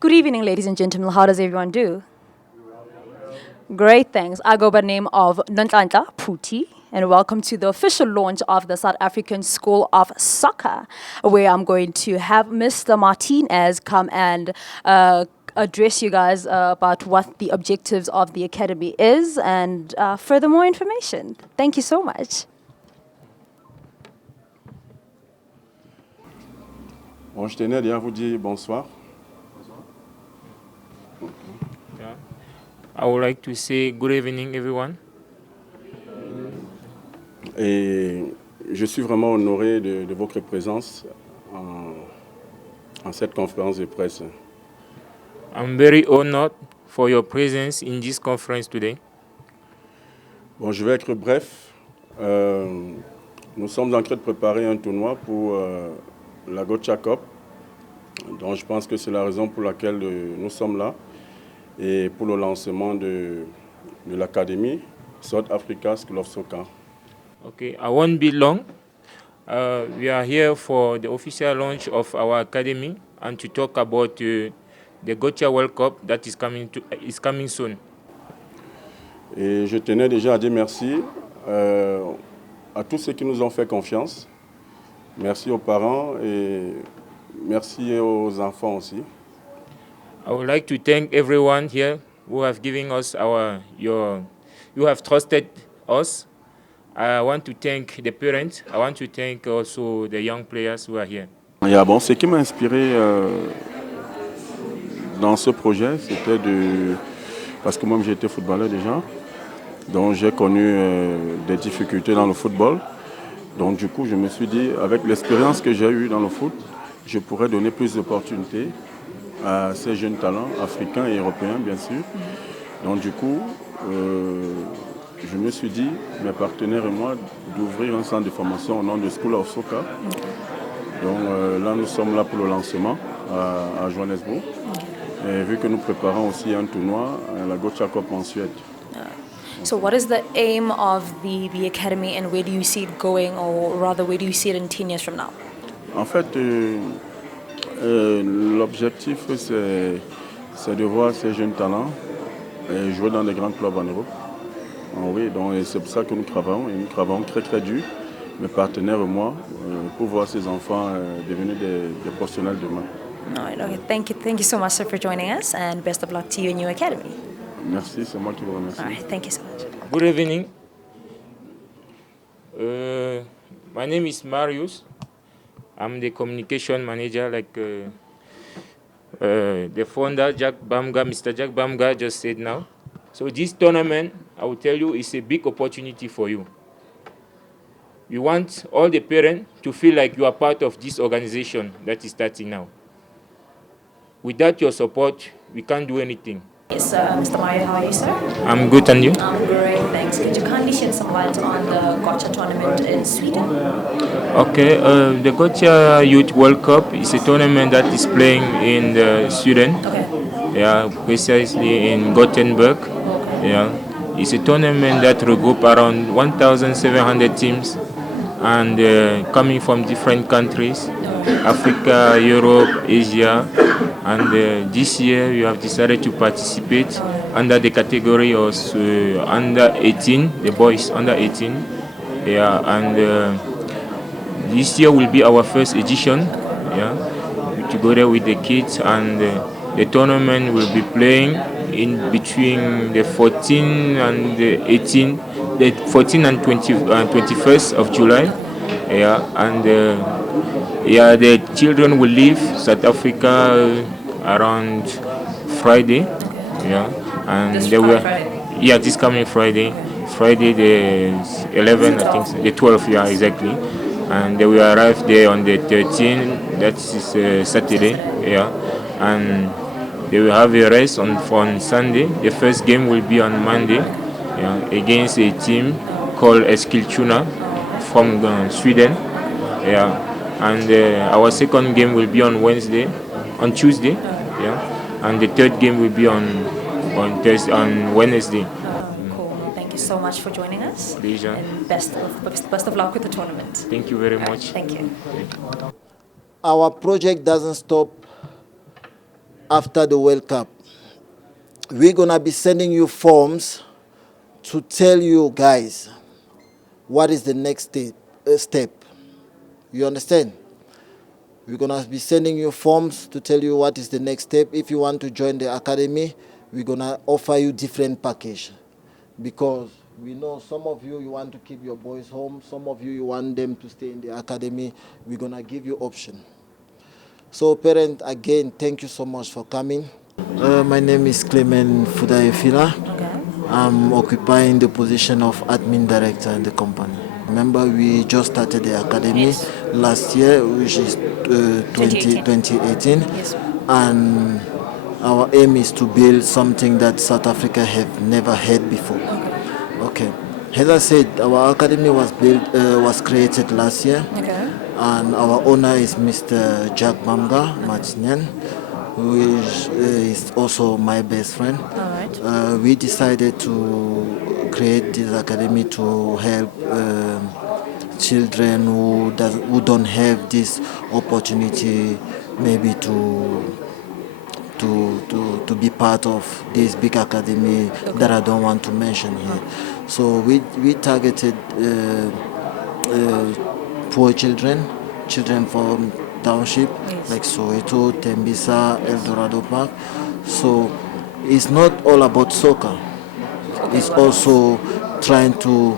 Good evening, ladies and gentlemen. How does everyone do? Great, thanks. I go by the name of Nontlantla Puti, and welcome to the official launch of the South African School of Soccer, where I'm going to have Mr. Martinez come and address you guys about what the objectives of the academy is and further more information. Thank you so much. Bon, je tenais à vous dire bonsoir. Yeah. I would like to say good evening, everyone. Et je suis vraiment honoré de votre présence en cette conférence de presse. I'm very honored for your presence in this conference today. Bon, je vais être bref. Nous sommes en train de préparer un tournoi pour la Gocha Cup. Donc je pense que c'est la raison pour laquelle nous sommes là. Et pour le lancement de l'académie South Africa School of Soccer. Okay, I won't be long. We are here for the official launch of our academy and to talk about the Gocha World Cup that is coming soon. Et je tenais déjà à dire merci à tous ceux qui nous ont fait confiance. Merci aux parents et merci aux enfants aussi. I would like to thank everyone here who have given us you have trusted us. I want to thank the parents. I want to thank also the young players who are here. Yeah, bon, ce qui m'a inspiré dans ce projet, c'était parce que moi j'étais footballeur déjà, donc j'ai connu des difficultés dans le football. Donc du coup, je me suis dit, avec l'expérience que j'ai eue dans le foot, je pourrais donner plus d'opportunités à ces jeunes talents africains et européens, bien sûr. Donc du coup, je me suis dit, mes partenaires et moi, d'ouvrir un centre de formation au nom de School of Soccer. Donc là, nous sommes là pour le lancement à Johannesburg. Et vu que nous préparons aussi un tournoi à la Gocha Cup en Suède. So what is the aim of the academy and where do you see it going, or rather where do you see it in 10 years from now? En fait, l'objectif, c'est de voir ces jeunes talents jouer dans des grands clubs en Europe. Oui, donc c'est pour ça que nous travaillons, et nous travaillons très très dur, mes partenaires et moi, pour voir ces enfants devenir des professionnels demain. All right, okay. Thank you so much, sir, for joining us, and best of luck to you in your academy. Merci, c'est moi qui vous remercie. All right, thank you so much. Good evening. My name is Marius. I'm the communication manager, like the founder, Mr. Jack Bamga just said now. So this tournament, I will tell you, is a big opportunity for you. We want all the parents to feel like you are part of this organization that is starting now. Without your support, we can't do anything. Yes, Mr. Mario, how are you, sir? I'm good, and you? I'm great, thanks. Could you kindly shed some light on the Gotcha tournament in Sweden? Okay, the Gocha Youth World Cup is a tournament that is playing in Sweden. Okay. Yeah, precisely in Gothenburg. Yeah, it's a tournament that regroup around 1,700 teams and coming from different countries, Africa, Europe, Asia. And this year we have decided to participate under the category of under 18, the boys under 18. Yeah, and this year will be our first edition. Yeah, together with the kids, and the tournament will be playing in between the 14 and the 18, the 14 and 21st of July. Yeah, and the children will leave South Africa around Friday. Yeah, and This they will. Friday? Yeah, this coming Friday. Friday the 11th, I think, the 12th. Yeah, exactly. And they will arrive there on the 13th. That is Saturday. Yeah, and they will have a race on Sunday. The first game will be on Monday, yeah, against a team called Eskilstuna from Sweden. Yeah, and our second game will be on Tuesday. Yeah, and the third game will be on Wednesday. Cool. Thank you so much for joining us. Pleasure. And best of luck with the tournament. Thank you very much. Thank you. Our project doesn't stop after the World Cup, we're going to be sending you forms to tell you guys what is the next step. You understand? We're going to be sending you forms to tell you what is the next step. If you want to join the academy, we're going to offer you different package. Because we know some of you want to keep your boys home. Some of you want them to stay in the academy. We're going to give you option. So parent, again, thank you so much for coming. My name is Clement Fudayefila. Okay. I'm occupying the position of admin director in the company. Remember, we just started the academy last year, which is 2018. Yes. And our aim is to build something that South Africa have never had before. Okay. As I said, our academy was created last year. Okay. And our owner is Mr. Jack Bamga Martinian, who is also my best friend. All right. We decided to create this academy to help children who don't have this opportunity, maybe to be part of this big academy that I don't want to mention here. So we targeted poor children from township like Soweto, Tembisa, Eldorado Park. So it's not all about soccer. It's also trying to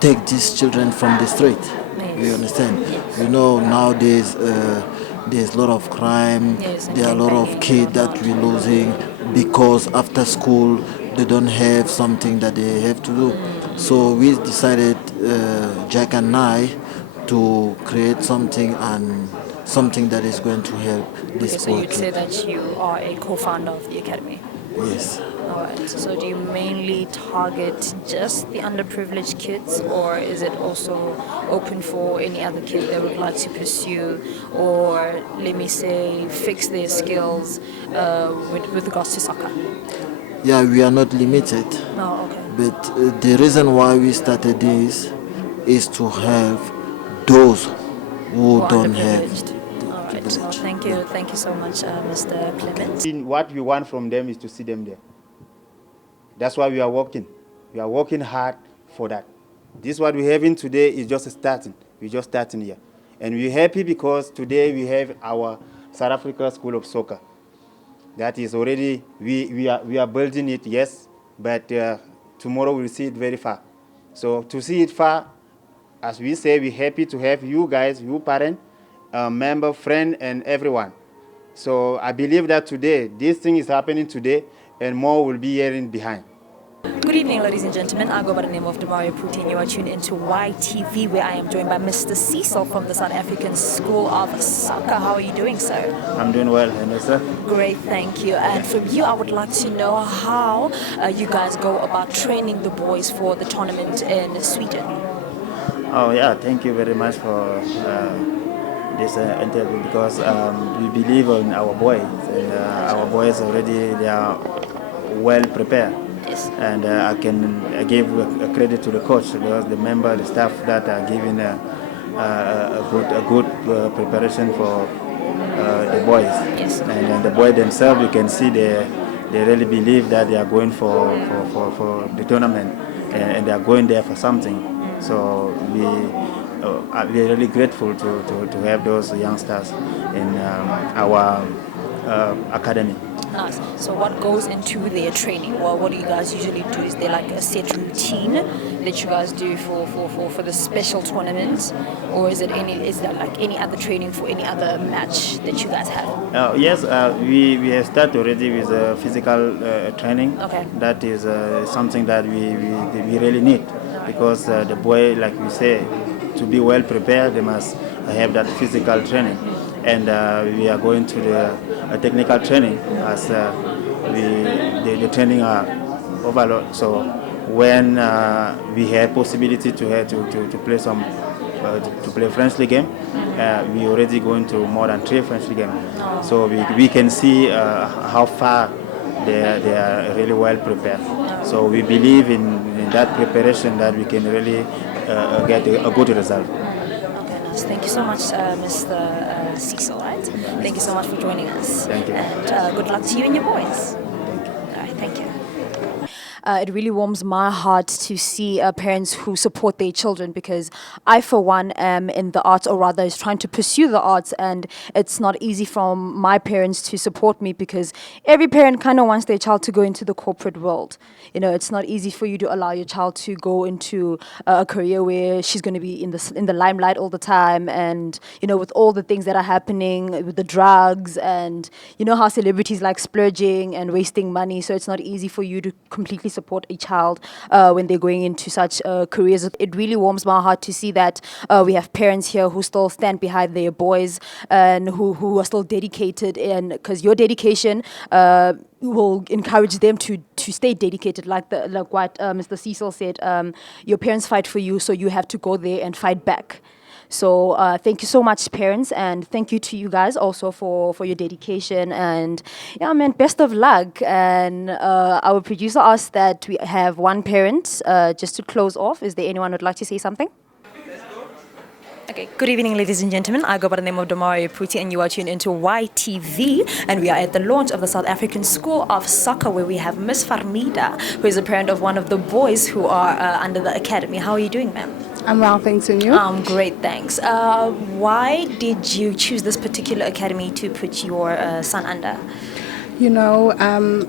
take these children from the street. You understand? You know, nowadays there's a lot of crime. There are a lot of kids that we're losing because after school they don't have something that they have to do. So we decided, Jack and I, to create something that is going to help this So poor you'd kid. say that you are a co-founder of the academy? Yes. All right. So do you mainly target just the underprivileged kids, or is it also open for any other kid that would like to pursue, or let me say, fix their skills with regards to soccer? Yeah, we are not limited. Oh, okay. But the reason why we started this is to help those who don't have. All right. Well, thank you so much, Mr. Clement. What we want from them is to see them there. That's why we are working. We are working hard for that. This what we're having today is just starting. We're just starting here. And we're happy because today we have our South Africa School of Soccer. That is already, we are building it, yes, but tomorrow we'll see it very far. So to see it far, as we say, we're happy to have you guys, you parent, member, friend, and everyone. So I believe that today, this thing is happening today, and more will be hearing behind. Good evening, ladies and gentlemen. I go by the name of Demario Puti, and you are tuned into YTV, where I am joined by Mr. Cecil from the South African School of Soccer. How are you doing, sir? I'm doing well, and sir? Great, thank you. And from you, I would like to know how you guys go about training the boys for the tournament in Sweden. Oh yeah, thank you very much for this interview, because we believe in our boys, and our boys already, they are well prepared. Yes. And I give a credit to the coach, the member, the staff that are giving a good preparation for the boys. Yes. And the boys themselves, you can see they really believe that they are going for the tournament, and they are going there for something. So we are really grateful to have those youngsters in our academy. Nice. So what goes into their training? Well, what do you guys usually do? Is there like a set routine that you guys do for the special tournament, or is there like any other training for any other match that you guys have? Yes, we have started already with physical training. Okay. That is something that we really need, because the boy, like we say, to be well prepared, they must have that physical training. And we are going to the technical training, as the training are overload. So when we have possibility to play to play friendly game, we already going to more than 3 friendly games. So we can see how far they are really well prepared. So we believe in that preparation that we can really get a good result. Yes, thank you so much, Mr. Cecil, right? Thank you so much for joining us. Thank you. And good luck to you and your boys. All right, thank you. It really warms my heart to see parents who support their children, because I, for one, am in the arts, or rather is trying to pursue the arts, and it's not easy from my parents to support me, because every parent kind of wants their child to go into the corporate world. You know, it's not easy for you to allow your child to go into a career where she's going to be in the limelight all the time, and you know, with all the things that are happening with the drugs, and you know how celebrities like splurging and wasting money. So it's not easy for you to completely support a child when they're going into such careers. It really warms my heart to see that we have parents here who still stand behind their boys and who are still dedicated, and because your dedication will encourage them to stay dedicated, like what Mr. Cecil said. Your parents fight for you, so you have to go there and fight back. So thank you so much, parents, and thank you to you guys also for your dedication. And yeah, man, best of luck. And our producer asked that we have one parent just to close off. Is there anyone who'd like to say something? Okay, good evening, ladies and gentlemen. I go by the name of Damario Puti, and you are tuned into YTV. And we are at the launch of the South African School of Soccer, where we have Miss Farmida, who is a parent of one of the boys who are under the academy. How are you doing, ma'am? I'm well, thanks, and you? Great, thanks. Why did you choose this particular academy to put your son under? You know,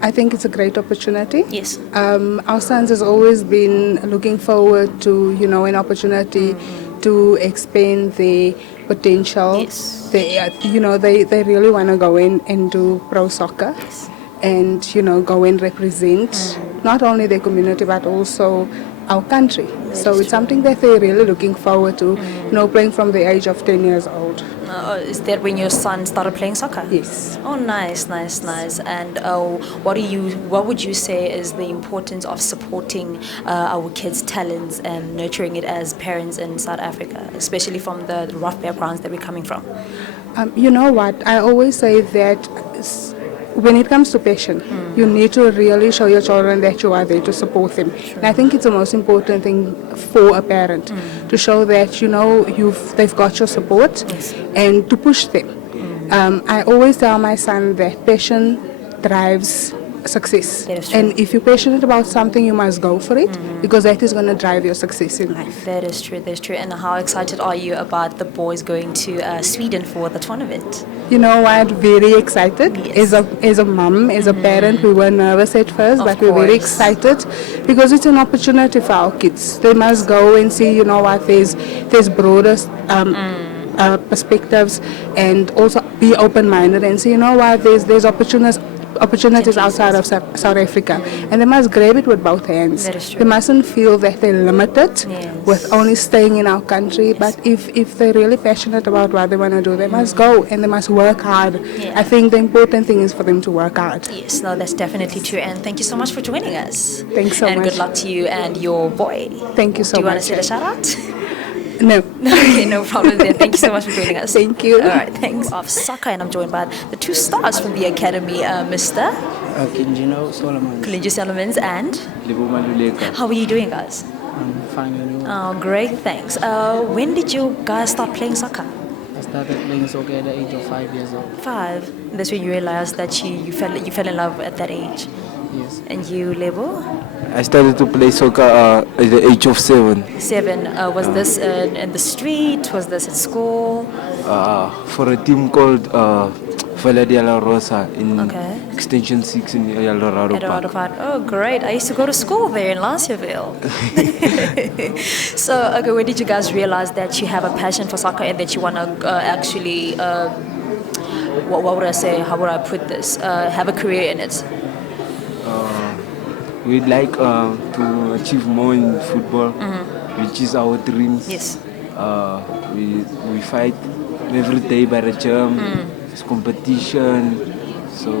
I think it's a great opportunity. Yes. Our sons has always been looking forward to, you know, an opportunity to expand their potential. Yes. They really want to go in and do pro soccer. Yes. And, you know, go and represent not only their community but also our country. So it's something that they're really looking forward to, you know, playing from the age of 10 years old. Is that when your son started playing soccer? Yes. Oh, nice. And what would you say is the importance of supporting our kids' talents and nurturing it as parents in South Africa, especially from the rough backgrounds that we're coming from? You know what? I always say that when it comes to passion, you need to really show your children that you are there to support them. And I think it's the most important thing for a parent to show that, you know, they've got your support and to push them. I always tell my son that passion drives success. And if you're passionate about something, you must go for it, because that is going to drive your success in life. That is true. And how excited are you about the boys going to Sweden for the tournament? You know what? Very excited. Yes. As a mom, as a parent, we were nervous at first, but we're very excited because it's an opportunity for our kids. They must go and see, you know what, there's broader perspectives, and also be open-minded and say, you know what, there's opportunities outside of South Africa, and they must grab it with both hands. That is true. They mustn't feel that they're limited with only staying in our country, but if they're really passionate about what they want to do, they must go and they must work hard. I think the important thing is for them to work hard. Yes, no, that's definitely true. And thank you so much for joining us. Thanks so much. And good luck to you and your boy. Thank you so Do you much. want to say a shout out? No. Okay, no problem then. Thank you so much for joining us. Thank you. All right, thanks. Of soccer, and I'm joined by the two stars from the academy, Mr. Kinjino Solomon. Kalinji Solomons and Libumaluleka. how are you doing, guys? I'm fine, you know. Oh, great, thanks. When did you guys start playing soccer? I started playing soccer at the age of 5 years old. 5. That's when you realized that you fell in love at that age. Yes. And you, Lebo? I started to play soccer at the age of 7. 7. Was this in the street? Was this at school? For a team called Villa de la Rosa in Extension 6 in El Dorado Park. Oh, great. I used to go to school there in Lancierville. So, okay, when did you guys realize that you have a passion for soccer and that you want to actually, what would I say, how would I put this, have a career in it? We'd like to achieve more in football, which is our dreams. Yes. We fight every day by the gym. It's competition, so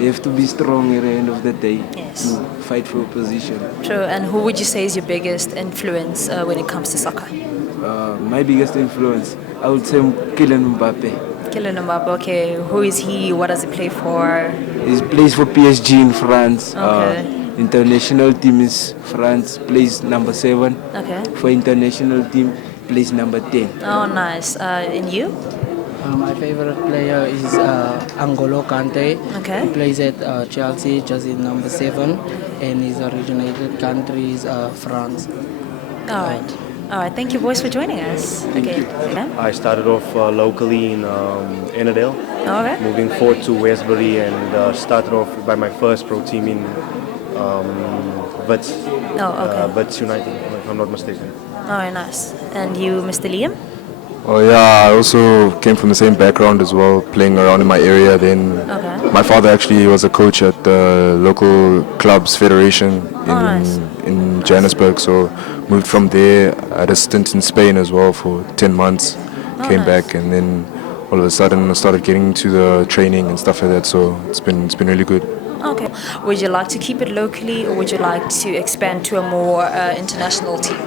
you have to be strong at the end of the day to fight for a position. True. And who would you say is your biggest influence when it comes to soccer? My biggest influence, I would say Kylian Mbappe. Kylian Mbappe, okay. Who is he? What does he play for? He plays for PSG in France. Okay. International team is France, plays number 7. Okay. For international team, place number 10. Oh, nice. And you? My favorite player is Angolo Kante. Okay. He plays at Chelsea, jersey number 7, and his originated country is France. All right. All right. Thank you, boys, for joining us. Okay. I started off locally in Ennerdale, All right. moving forward to Westbury, and started off by my first pro team in Wits, Oh, okay. Wits United, if I'm not mistaken. All right, nice. And you, Mr. Liam? Oh yeah, I also came from the same background as well, playing around in my area. Then Okay. my father actually was a coach at the local clubs federation nice. in Johannesburg. So moved from there. I had a stint in Spain as well for 10 months. Came nice. back, and then all of a sudden I started getting into the training and stuff like that. So it's been really good. Okay. Would you like to keep it locally, or would you like to expand to a more international team?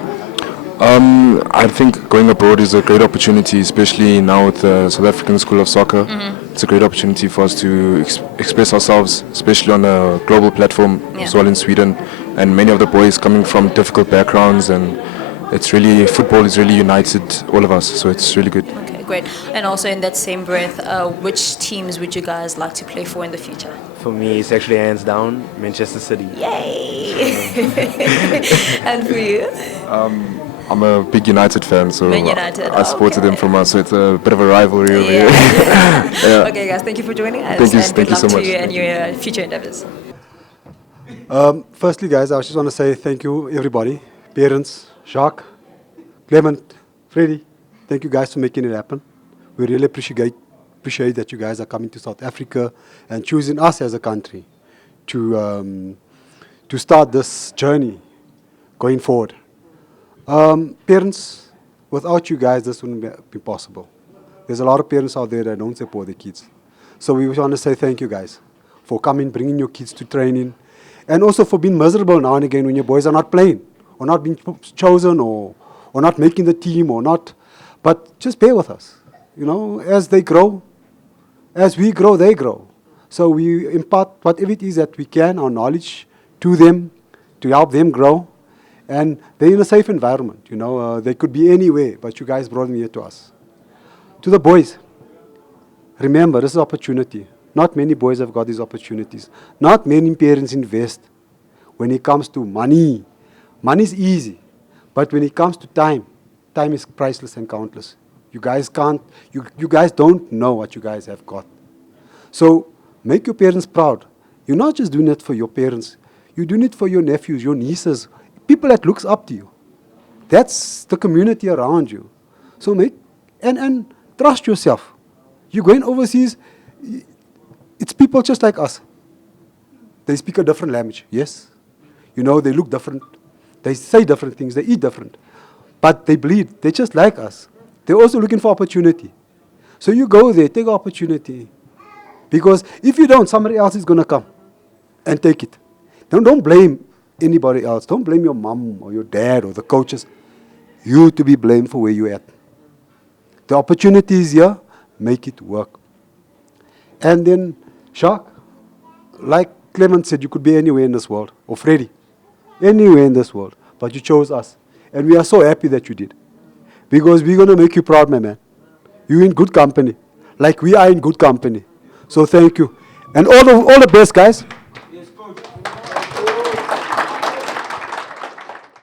I think going abroad is a great opportunity, especially now with the South African School of Soccer. It's a great opportunity for us to express ourselves, especially on a global platform as well in Sweden. And many of the boys coming from difficult backgrounds, and it's really, football is really united all of us, so it's really good. Okay, great. And also in that same breath, which teams would you guys like to play for in the future? For me, it's actually hands down Manchester City. Yay! And for you? I'm a big United fan, so Man United, I supported okay. them from us, so it's a bit of a rivalry over here. Yeah. Okay, guys, thank you for joining us. Thank you and good luck so to much. you and your future endeavors. Firstly, guys, I just want to say thank you, everybody. Parents, Jacques, Clement, Freddy. Thank you guys for making it happen. We really appreciate that you guys are coming to South Africa and choosing us as a country to start this journey going forward. Parents, without you guys, this wouldn't be possible. There's a lot of parents out there that don't support their kids. So we want to say thank you guys for coming, bringing your kids to training, and also for being miserable now and again when your boys are not playing, or not being chosen, or not making the team, or not. But just bear with us. You know, as they grow, as we grow, they grow. So we impart whatever it is that we can, our knowledge, to them, to help them grow. And they're in a safe environment, you know. They could be anywhere, but you guys brought them here to us. To the boys, remember, this is opportunity. Not many boys have got these opportunities. Not many parents invest. When it comes to money, money is easy. But when it comes to time, time is priceless and countless. You guys can't, you guys don't know what you guys have got. So make your parents proud. You're not just doing it for your parents. You're doing it for your nephews, your nieces, people that looks up to you. That's the community around you. So make, and trust yourself. You're going overseas, it's people just like us. They speak a different language, yes. You know, they look different. They say different things, they eat different. But they bleed, they're just like us. They're also looking for opportunity. So you go there, take opportunity. Because if you don't, somebody else is going to come and take it. Don't blame anybody else. Don't blame your mom or your dad or the coaches. You to be blamed for where you're at. The opportunity is here, make it work. And then, Jacques, like Clement said, you could be anywhere in this world, or Freddy, anywhere in this world, but you chose us. And we are so happy that you did. Because we're going to make you proud, my man. You're in good company, like we are in good company. So thank you. And all the best, guys.